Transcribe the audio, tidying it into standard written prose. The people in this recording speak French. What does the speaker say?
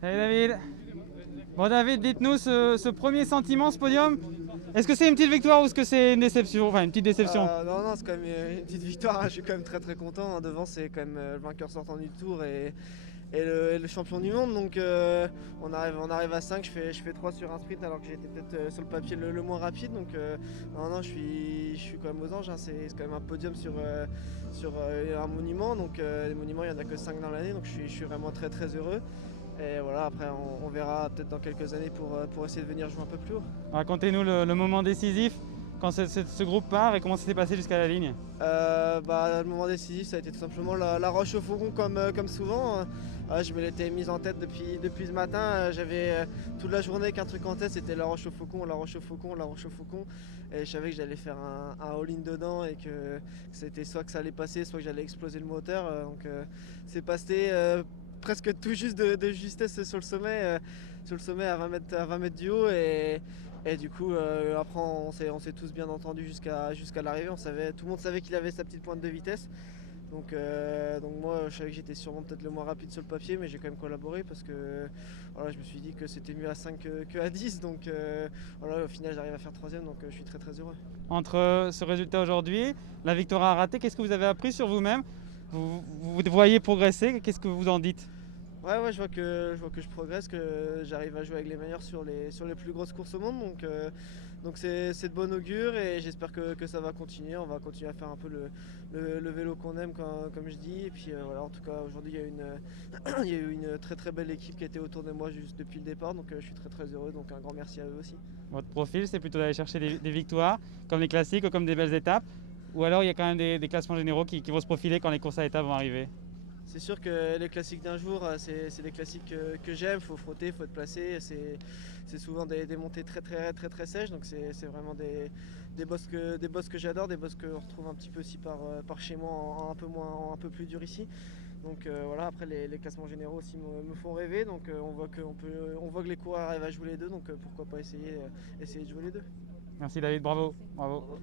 Salut David. Bon David, dites-nous ce premier sentiment, ce podium. Est-ce que c'est une petite victoire ou est-ce que c'est une déception? Enfin, une petite déception. Non, non, c'est quand même une petite victoire, hein. Je suis quand même très content, hein. Devant, c'est quand même le vainqueur sortant du tour et le champion du monde. Donc on arrive à 5, je fais 3 sur un sprint alors que j'étais peut-être sur le papier le moins rapide. Donc non, non, je suis quand même aux anges, hein. C'est quand même un podium sur un monument. Donc les monuments, il n'y en a que 5 dans l'année. Donc je suis vraiment très heureux. Et voilà, après on verra peut-être dans quelques années pour essayer de venir jouer un peu plus haut. Racontez-nous le moment décisif quand ce groupe part et comment ça s'est passé jusqu'à la ligne. Le moment décisif, ça a été tout simplement la roche au faucon comme souvent. Je me l'étais mise en tête depuis ce matin. J'avais toute la journée qu'un truc en tête, c'était la roche au faucon, la roche au faucon, la roche au faucon. Et je savais que j'allais faire un all-in dedans et que c'était soit que ça allait passer, soit que j'allais exploser le moteur. C'est passé presque tout juste de justesse sur le sommet à 20 mètres du haut. Et du coup, après, on s'est tous bien entendus jusqu'à l'arrivée. Tout le monde savait qu'il avait sa petite pointe de vitesse. Donc moi, je savais que j'étais sûrement peut-être le moins rapide sur le papier, mais j'ai quand même collaboré parce que voilà, je me suis dit que c'était mieux à 5 que à 10. Donc voilà, au final, j'arrive à faire troisième, donc je suis très heureux. Entre ce résultat aujourd'hui, la victoire à rater, qu'est-ce que vous avez appris sur vous-même? Vous voyez progresser, qu'est-ce que vous en dites? Ouais, je vois que je progresse, que j'arrive à jouer avec les meilleurs sur les plus grosses courses au monde. Donc c'est de bon augure et j'espère que ça va continuer. On va continuer à faire un peu le vélo qu'on aime, comme je dis. Et puis voilà, en tout cas, aujourd'hui, il y a eu une très belle équipe qui était autour de moi juste depuis le départ. Donc je suis très heureux. Donc un grand merci à eux aussi. Votre profil, c'est plutôt d'aller chercher des victoires, comme les classiques ou comme des belles étapes? Ou alors il y a quand même des classements généraux qui vont se profiler quand les courses à étapes vont arriver? C'est sûr que les classiques d'un jour, c'est des classiques que j'aime. Faut frotter, faut être placé. C'est souvent des montées très sèches. Donc c'est vraiment des bosses que j'adore, des bosses que on retrouve un petit peu aussi par chez moi un peu plus dur ici. Donc voilà, après les classements généraux aussi me font rêver. Donc on voit que les coureurs arrivent à jouer les deux. Donc pourquoi pas essayer de jouer les deux. Merci David, bravo, bravo. Bravo.